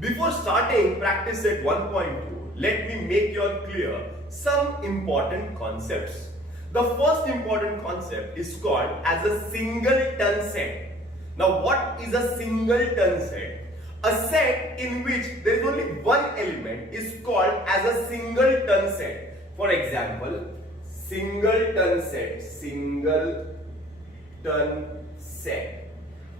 Before starting practice set 1.2, let me make you all clear some important concepts. The first important concept is called as a singleton set. Now what is a singleton set? A set in which there is only one element is called as a singleton set. For example, singleton set,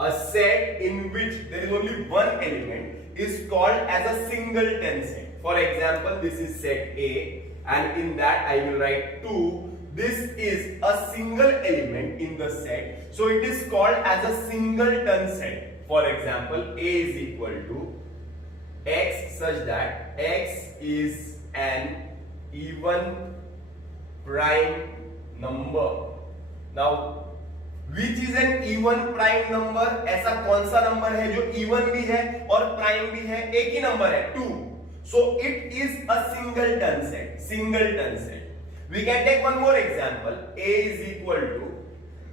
a set in which there is only one element is called as a singleton set. For example, this is set A and in that I will write 2. This is a single element in the set, so it is called as a singleton set. For example, A is equal to X such that X is an even prime number. Now which is an even prime number? ऐसा कौन सा number है जो even भी है और prime भी है? एक ही नंबर है 2. So it is a singleton set. We can take one more example. A is equal to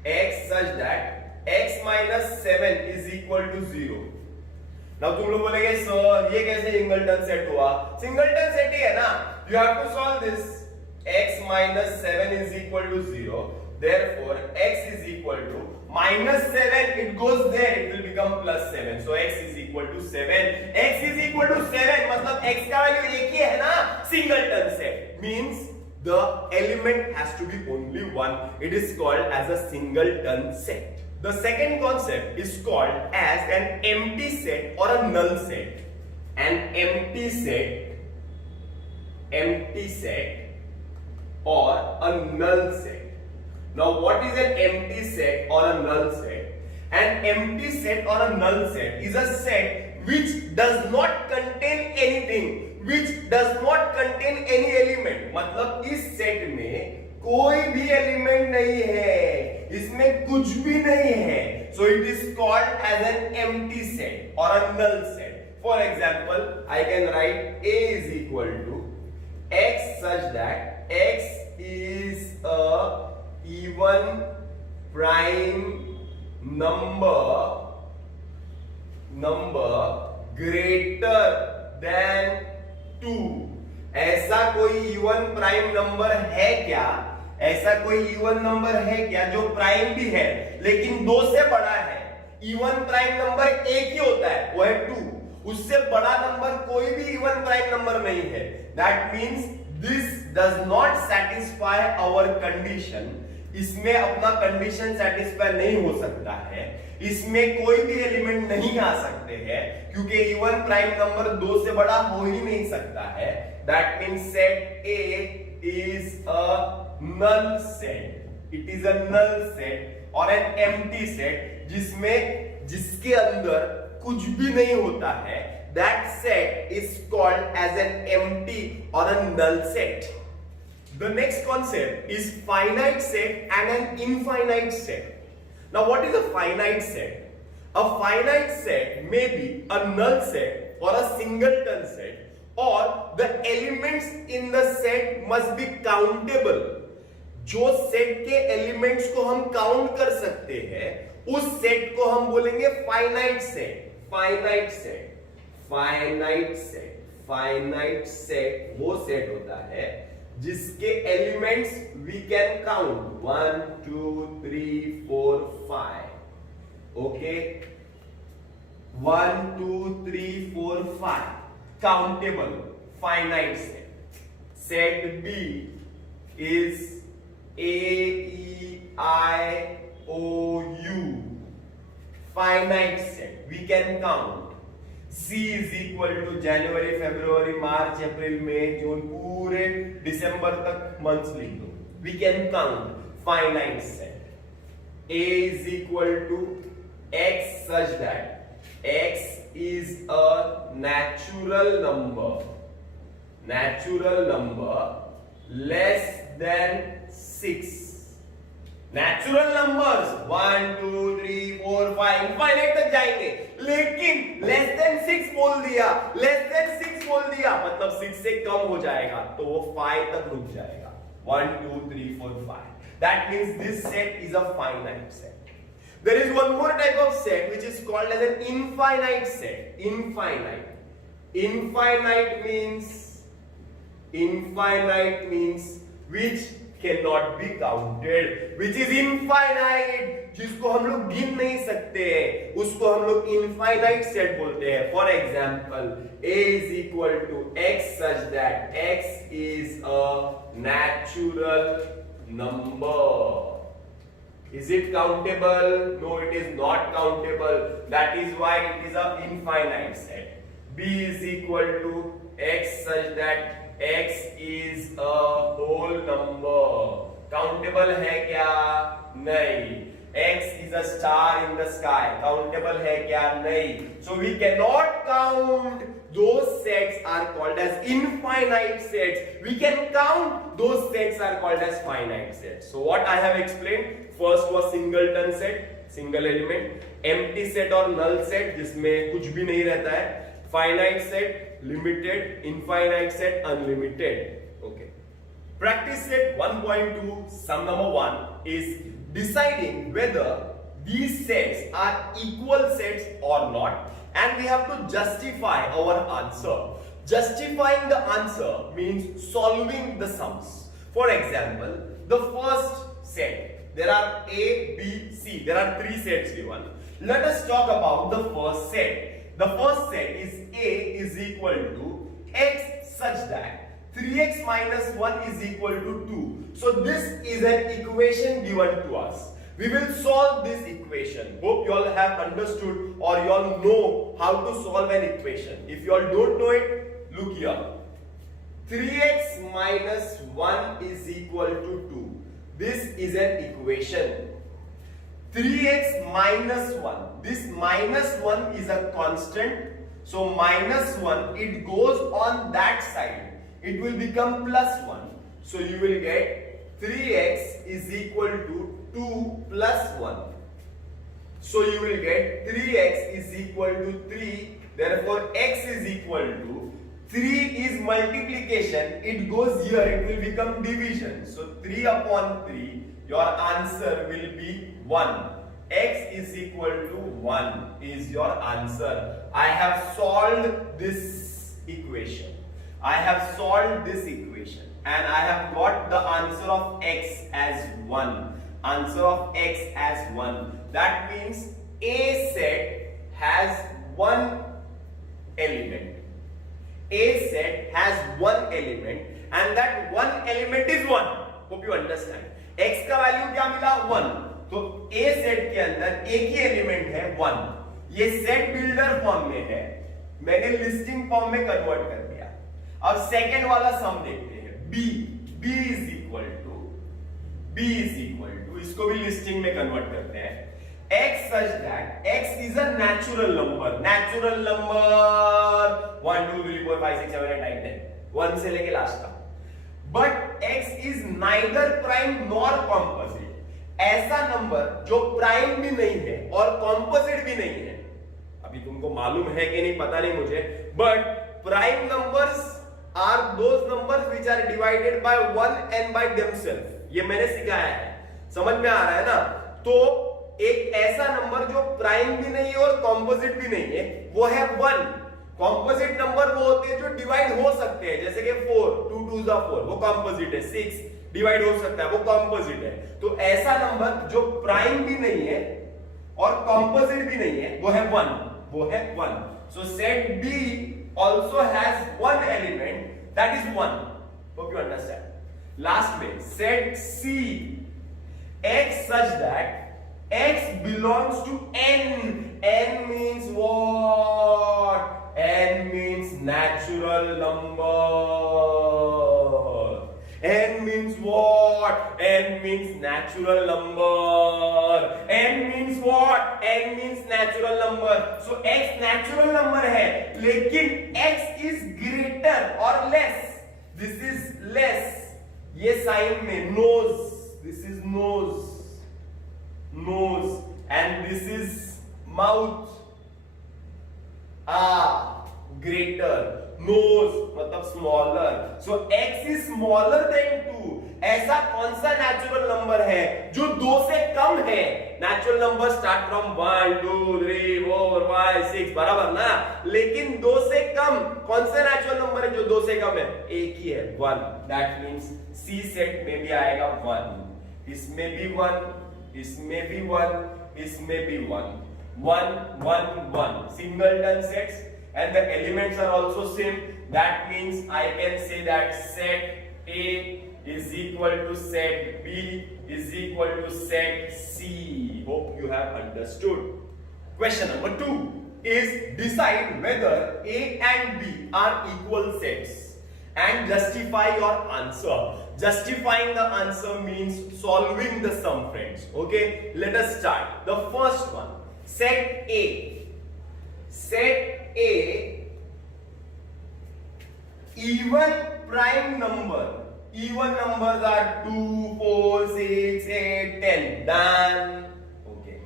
X such that X minus 7 is equal to 0. Now तुम लोग बोलेगे सर ये कैसे सिंगलटन सेट हुआ? सिंगलटन सेट ही है ना. You have to solve this. X minus 7 is equal to 0. Therefore, X is equal to minus 7. It goes there. It will become plus 7. So X is equal to 7. X is equal to 7. मतलब X का value एक ही है ना. Singleton set means the element has to be only one. It is called as a singleton set. The second concept is called as an empty set or a null set. An empty set or a null set. Now what is an empty set or a null set? An empty set or a null set is a set which does not contain anything, which does not contain any element. मतलब इस set में कोई भी element नहीं है, इसमें कुछ भी नहीं है. So it is called as an empty set or a null set. For example, I can write A is equal to X such that X is a even prime number greater than 2. ऐसा कोई even prime number है क्या? ऐसा कोई even number है क्या जो prime भी है लेकिन 2 से बड़ा है? इवन प्राइम नंबर एक ही होता है, वो है 2. उससे बड़ा नंबर कोई भी इवन प्राइम नंबर नहीं है. That means this does not satisfy our condition. इसमें अपना कंडीशन सेटिस्फाई नहीं हो सकता है. इसमें कोई भी एलिमेंट नहीं आ सकते हैं क्योंकि इवन प्राइम नंबर 2 से बड़ा हो ही नहीं सकता है. That means set A is a null set. It is a null set और an empty set जिसके अंदर कुछ भी नहीं होता है. That set is called as an empty or a null set. The next concept is finite set and an infinite set. Now what is a finite set? A finite set may be a null set or a singleton set, or the elements in the set must be countable. जो set के elements को हम count कर सकते हैं उस set को हम बोलेंगे फाइनाइट सेट वो सेट होता है जिसके elements we can count 1 2 3 4 5. Okay, 1 2 3 4 5 countable finite set. Set B is AEIOU finite set, we can count. C is equal to January, February, March, April, May, June, पूरे दिसंबर तक months लिख दो. We can count finite set. A is equal to X such that X is a natural number less than 6. Natural numbers 1 2 3 4 5 infinite तक जाएंगे, लेकिन less than 6 बोल दिया, मतलब 6 से कम हो जाएगा तो वो 5 तक रुक जाएगा. 1 2 3 4 5. That means this set is a finite set. There is one more type of set which is called as an infinite set. Infinite means which cannot be counted, which is infinite, जिसको हम लोग गिन नहीं सकते हैं, उसको हम लोग infinite set बोलते हैं. For example, a is equal to x such that x is a natural number. Is it countable? No, it is not countable. That is why it is an infinite set. B is equal to x such that x is a whole number. Countable है क्या? नहीं. X is a star in the sky. Countable है क्या? नहीं. So we cannot count. Those sets are called as infinite sets. We can count. Those sets are called as finite sets. So what I have explained, first was singleton set, single element, empty set or null set जिसमें कुछ भी नहीं रहता है, finite set, limited, infinite set, unlimited. Okay. Practice set 1.2, sum number 1 is deciding whether these sets are equal sets or not, and we have to justify our answer. Justifying the answer means solving the sums. For example, the first set, there are A, B, C. There are 3 sets given. Let us talk about the first set. The first set is A is equal to x such that 3x minus 1 is equal to 2. So this is an equation given to us. We will solve this equation. Hope you all have understood or you all know how to solve an equation. If you all don't know it, look here. 3x minus 1 is equal to 2. This is an equation. 3x minus 1. This minus 1 is a constant. So minus 1, it goes on that side. It will become plus 1. So you will get 3x is equal to 2 plus 1. So you will get 3x is equal to 3. Therefore x is equal to 3 is multiplication. It goes here. It will become division. So 3 upon 3. Your answer will be 1. X is equal to 1 is your answer. I have solved this equation. I have solved this equation and I have got the answer of x as 1. Answer of x as 1. That means A set has one element. A set has one element and that one element is 1. Hope you understand. X का value क्या मिला? 1. तो A set के अंदर एक ही element है 1. ये set builder form में है, मैंने लिस्टिंग फॉर्म में कन्वर्ट कर दिया. अब सेकंड वाला सम देखते हैं. B is equal to इसको भी लिस्टिंग में कन्वर्ट करते हैं. X such that x is a natural number. 1 2 3 4 5 6 7 8 9 10 1 से लेके लास्ट तक. But x is neither prime nor composite. ऐसा नंबर जो प्राइम भी नहीं है और कॉम्पोजिट भी नहीं है. अभी तुमको मालूम है कि नहीं पता नहीं मुझे, but prime numbers are those numbers which are divided by 1 and by themselves. ये मैंने सिखाया है, समझ में आ रहा है ना? तो एक ऐसा नंबर जो प्राइम भी नहीं है और कॉम्पोजिट भी नहीं है, वो है 1. कॉम्पोजिट नंबर वो होते हैं जो डिवाइड हो सकते हैं, जैसे कि 4 2 2 4 वो कॉम्पोजिट है. 6 डिवाइड हो सकता है, वो कॉम्पोजिट है. तो ऐसा नंबर जो प्राइम भी नहीं है और कॉम्पोजिट भी नहीं है, वो है 1. So set B also has one element, that is 1. Hope you understand. Last way, set C x such that x belongs to n. N means what? N means natural number. N means what? N means natural number. N means what? N means natural number. So x natural number है, लेकिन x is greater or less. This is less. ये sign में nose. This is nose. And this is mouth. Greater. Nose मतलब smaller. So x is smaller than 2. ऐसा कौन सा natural number है जो 2 से कम है? नेचुरल नंबर स्टार्ट फ्रॉम 1 2 3 4 5 6 बराबर ना, लेकिन 2 से कम कौन सा नेचुरल नंबर है जो 2 से कम है? एक ही है, 1। दैट मींस सी सेट में भी आएगा 1, इसमें भी 1, इसमें भी 1, इसमें भी 1, 1 1 1 singleton sets, and the elements are also same. That means I can say that set A is equal to set B is equal to set C. Hope you have understood. Question number 2 is decide whether A and B are equal sets and justify your answer. Justifying the answer means solving the sum, friends. Okay, let us start. The first one, set A. Set A, even prime number. Even numbers are 2, 4, 6, 8, 10. Done. Okay.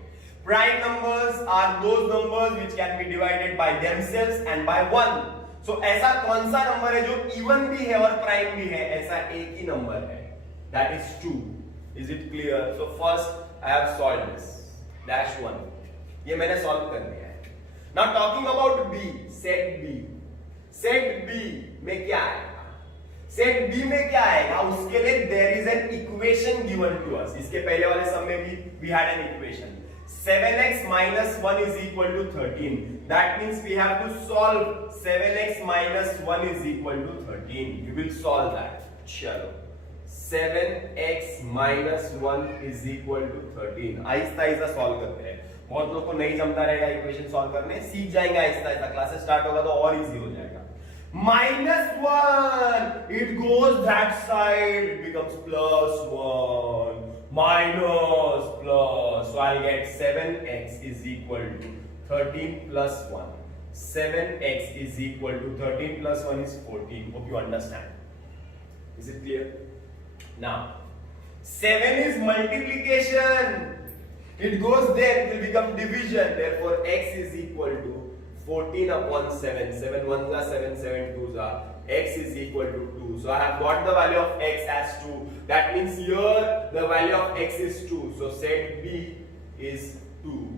Prime numbers are those numbers which can be divided by themselves and by 1. So ऐसा कौन सा number है जो even भी है और prime भी है? ऐसा एक ही नंबर है, that is 2. Is it clear? So first I have solved this. Dash 1. ये मैंने सॉल्व कर दिया है. Now talking about B, set B. Set B में क्या आएगा? Set B में क्या आएगा? उसके लिए there is an equation given to us. इसके पहले वाले सम में भी we had an equation. 7x minus 1 is equal to 13. That means we have to solve 7x minus 1 is equal to 13. We will solve that. चलो 7x minus 1 is equal to 13. Aahista Aahista solve करते हैं. बहुत लोग को नहीं जमता रहेगा इक्वेशन सॉल्व करने, सीख जाएंगे आहिस्ता आहिस्ता. क्लासेस स्टार्ट होगा तो और इजी हो जाएगा. -1, it goes that side, it becomes +1. Minus plus, so I'll get 7x is equal to 13 plus 1. 7x is equal to 13 plus 1 is 14. Hope you understand. Is it clear? Now 7 is multiplication, it goes there, it will become division. Therefore x is equal to 14 upon 7. 7 1s are 7, 7 2s are. X is equal to 2. So I have got the value of x as 2. That means here the value of x is 2. So set B is 2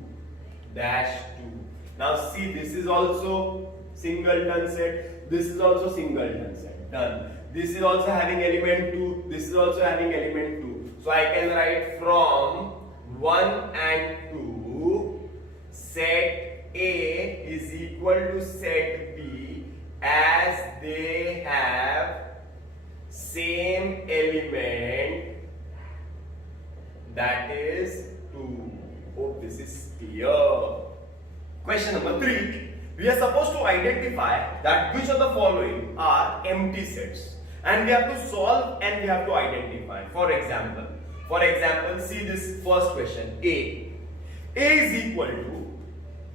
dash 2. Now see, this is also singleton set. This is also singleton set. Done. This is also having element 2. This is also having element 2. So I can write from 1 and 2, set A is equal to set B as they have same element, that is 2. Hope this is clear. Question number 3. We are supposed to identify that which of the following are empty sets, and we have to solve and we have to identify. For example, see this first question. A is equal to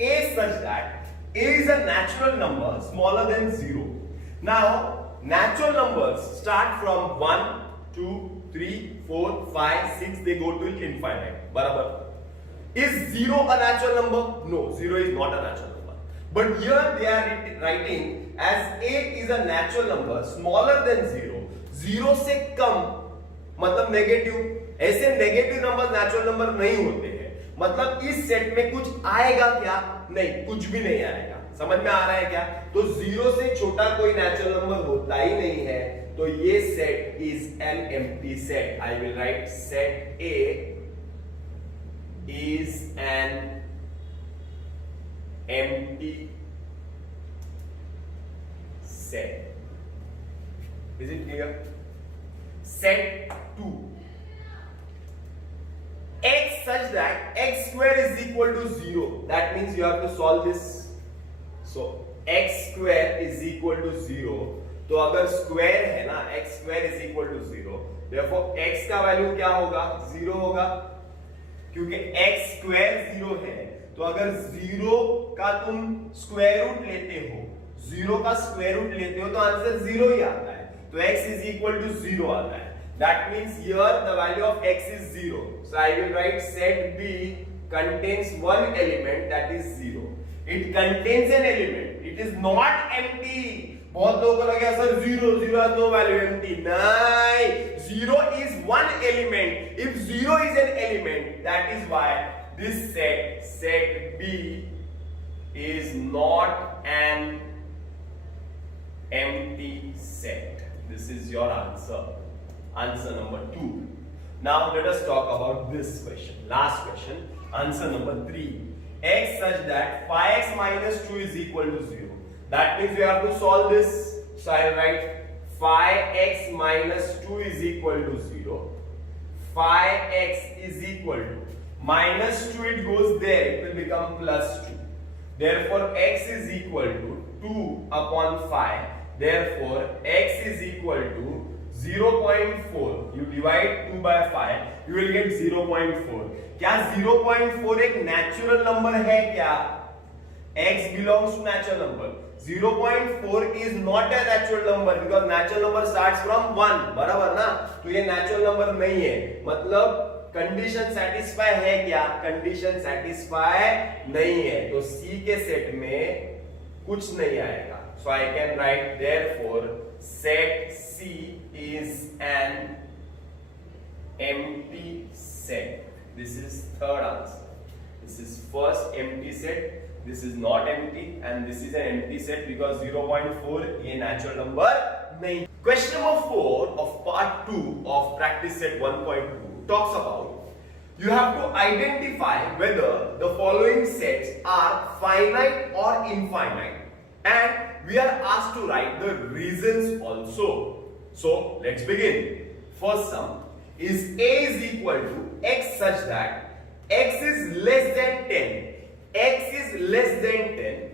A such that A is a natural number smaller than 0. Now, natural numbers start from 1, 2, 3, 4, 5, 6, they go till infinite. Barabar. Is 0 a natural number? No, 0 is not a natural number. But here they are writing as A is a natural number smaller than 0. 0 से कम मतलब negative. ऐसे negative number natural number नहीं होते हैं. मतलब इस set में कुछ आएगा क्या? नहीं, कुछ भी नहीं आएगा. समझ में आ रहा है क्या? तो 0 से छोटा कोई नेचुरल नंबर होता ही नहीं है. तो ये set is an empty set. I will write set A is an empty set. Is it clear? Set 2. X such that x square is equal to 0. That means you have to solve this. So x square is equal to 0. तो अगर square है ना, x square is equal to 0, therefore x का value क्या होगा? 0 होगा. क्योंकि x square 0 है, तो अगर 0 का तुम स्क्वायर रूट लेते हो, 0 का स्क्वायर रूट लेते हो तो आंसर 0 ही आता है. तो x is equal to 0 आता है. That means here the value of x is 0. So I will write set B contains one element, that is 0. It contains an element. It is not empty. बहुत लोगों को लगेगा sir zero zero has no value empty. नहीं, zero is one element. If zero is an element, that is why this set B is not an empty set. This is your answer. Answer number 2. Now let us talk about this question. Last question. Answer number 3. X such that 5x minus 2 is equal to 0. That means we have to solve this. So I will write 5x minus 2 is equal to 0. 5x is equal to minus 2, it goes there, it will become plus 2. Therefore x is equal to 2 upon 5. Therefore x is equal to 0.4. You divide 2 by 5, you will get 0.4. क्या 0.4 एक natural number है क्या? x belongs to natural number. 0.4 is not a natural number because natural number starts from 1. बराबर ना? तो ये natural number नहीं है. मतलब कंडीशन सेटिस्फाई है क्या? कंडीशन सेटिस्फाई नहीं है. तो C के सेट में कुछ नहीं आएगा. So I can write therefore set C is an empty set. This is third answer. This is first empty set. This is not empty and this is an empty set because 0.4 ये natural number नहीं. Question number 4 of part 2 of practice set 1.2 talks about you have to identify whether the following sets are finite or infinite and we are asked to write the reasons also. So let's begin. First sum is A is equal to x such that x is less than 10. X is less than 10.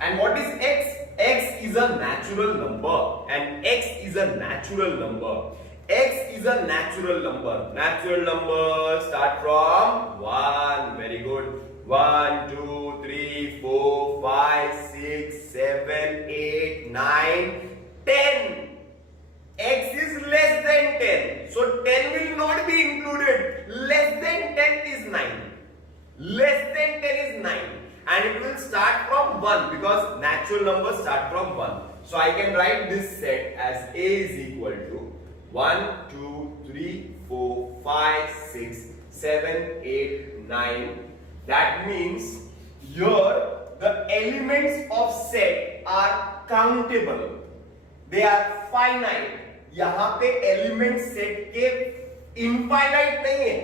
And what is x? X is a natural number. And x is a natural number. X is a natural number. Natural numbers start from 1. Very good. 1, 2, 3, 4, 5, 6, 7, 8, 9, 10. X is less than 10. So 10 will not be included. Less than 10 is 9. Less than 10 is 9. And it will start from 1 because natural numbers start from 1. So I can write this set as A is equal to 1, 2, 3, 4, 5, 6, 7, 8, 9. That means here the elements of set are countable. They are finite. यहाँ पे element set के infinite नहीं है.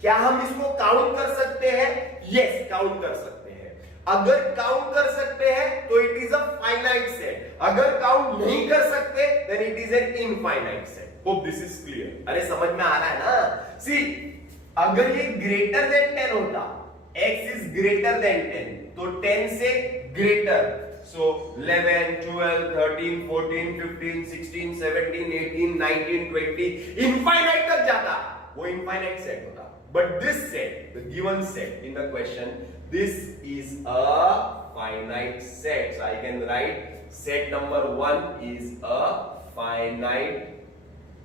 क्या हम इसको count कर सकते हैं? यस, काउंट कर सकते हैं. अगर काउंट कर सकते हैं तो it is a finite set. अगर काउंट नहीं कर सकते then it is an infinite set. Hope this is clear. अरे समझ में आ रहा है ना? सी, अगर ये ग्रेटर देन 10 होता, x इज ग्रेटर देन 10, तो 10 से ग्रेटर. So 11, 12, 13, 14, 15, 16, 17, 18, 19, 20 infinite तक जाता. वो infinite set होता. But this set, the given set in the question, this is a finite set. So I can write set number 1 is a finite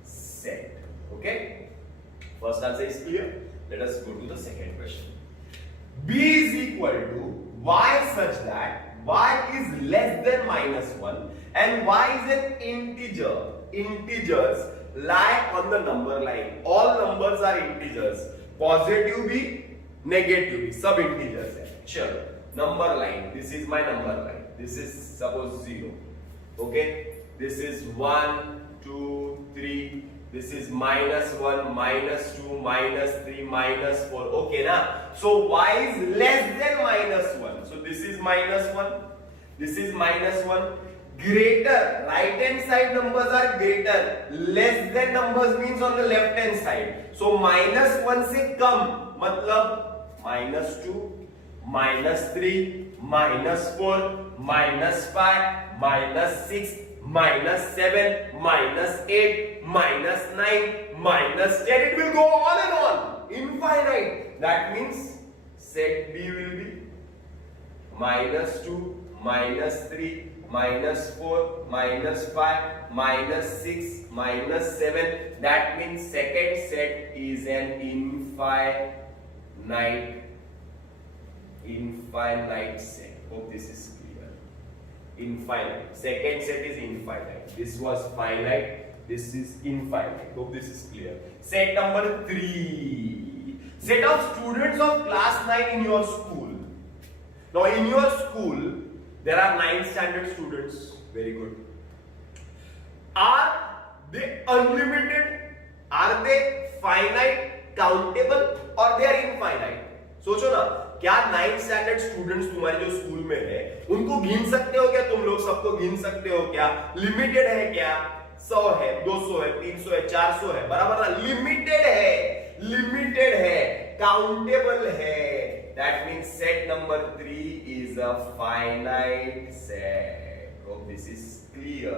set. Okay? First answer is clear. Let us go to the second question. B is equal to y such that y is less than minus 1 and y is an integer. Integers lie on the number line. All numbers are integers. Positive भी, negative भी, सब integers है. चलो, number line. This is my number line. This is suppose 0. Okay? This is 1, 2, 3. This is minus 1, minus 2, minus 3, minus 4. Okay na? So y is less than minus 1. So this is minus 1. This is minus 1. Greater. Right hand side numbers are greater. Less than numbers means on the left hand side. So minus 1 से कम मतलब minus 2, minus 3, minus 4, minus 5, minus 6, minus 7, minus 8, minus 9, minus 10. It will go on and on. Infinite. That means set B will be minus 2, minus 3, minus 4, minus 5, minus 6, minus 7. That means second set is an infinite set. Hope this is clear. infinite. Second set is infinite. This was finite. This is infinite. Hope this is clear. Set number 3. Set of students of class 9 in your school. Now in your school, there are 9 standard students. Very good. Are they unlimited? Are they finite, countable, or they are infinite? सोचो ना, क्या 9 standard students तुम्हारे जो school में है उनको गिन सकते हो क्या? तुम लोग सबको गिन सकते हो क्या? लिमिटेड है क्या? 100 है, 200 है, 300 है, 400 है, बराबर ना? लिमिटेड है, काउंटेबल है. That means set number 3 is a finite set. Hope this is clear.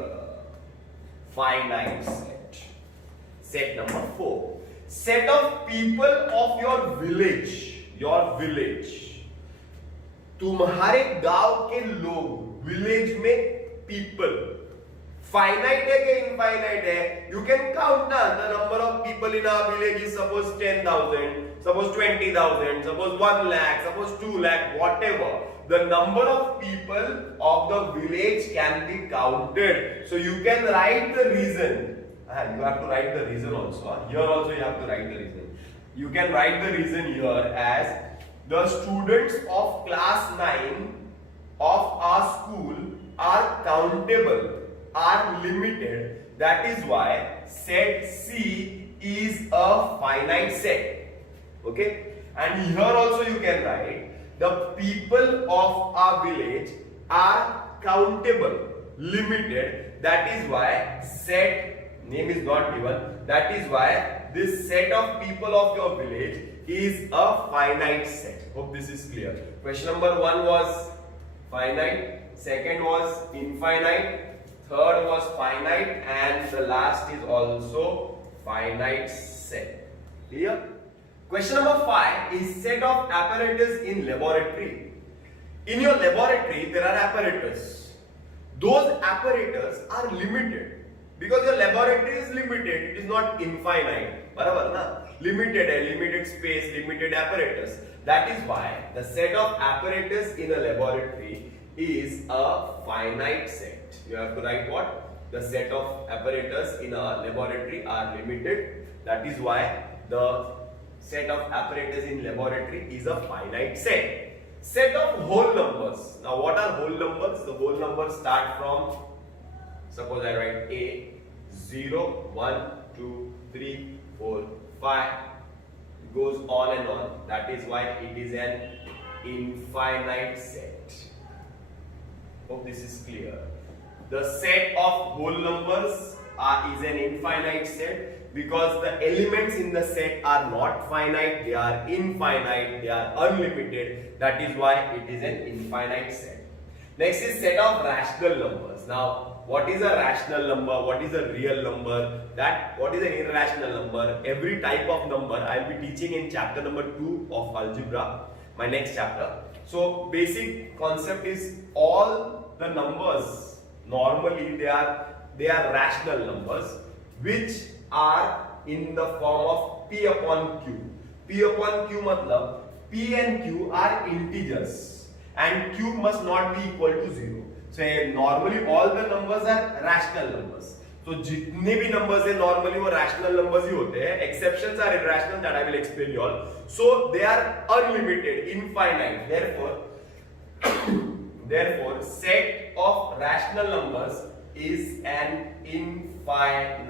Finite set. Set number 4. Set of people of your village. Your village. तुम्हारे गांव के लोग, विलेज में people. Finite है कि infinite है? You can count ना. The number of people in our village is suppose 10,000, suppose 20,000, suppose 1 lakh, suppose 2 lakh, whatever. The number of people of the village can be counted. So you can write the reason. You have to write the reason also. Here also you have to write the reason. You can write the reason here as the students of class 9 of our school are countable, are limited. That is why set C is a finite set. Okay? And here also you can write the people of our village are countable, limited. That is why set name is not given. That is why this set of people of your village is a finite set. Hope this is clear. Question number 1 was finite, second was infinite, third was finite, and the last is also finite set. Clear? Question number 5 is set of apparatus in laboratory. In your laboratory there are apparatus. Those apparatus are limited. Because your laboratory is limited, it is not infinite. बराबर ना? Limited है, limited space, limited apparatus. That is why the set of apparatus in a laboratory is a finite set. You have to write what? The set of apparatus in a laboratory are limited. That is why the set of apparatus in laboratory is a finite set. Set of whole numbers. Now what are whole numbers? The whole numbers start from, suppose I write A, 0, 1, 2, 3, 4, 5. It goes on and on. That is why it is an infinite set. Hope this is clear. The set of whole numbers is an infinite set because the elements in the set are not finite, they are infinite, they are unlimited. That is why it is an infinite set. Next is set of rational numbers. Now, what is a rational number? What is a real number? What is an irrational number? Every type of number I will be teaching in chapter number 2 of algebra, my next chapter. So basic concept is all the numbers normally they are rational numbers which are in the form of P upon Q. P upon Q matlab P and Q are integers and Q must not be equal to 0. So normally all the numbers are rational numbers. So जितने भी numbers है normally वो rational numbers ही होते हैं. Exceptions are irrational that I will explain you all. So they are unlimited, infinite. Therefore, set of rational numbers is an infinite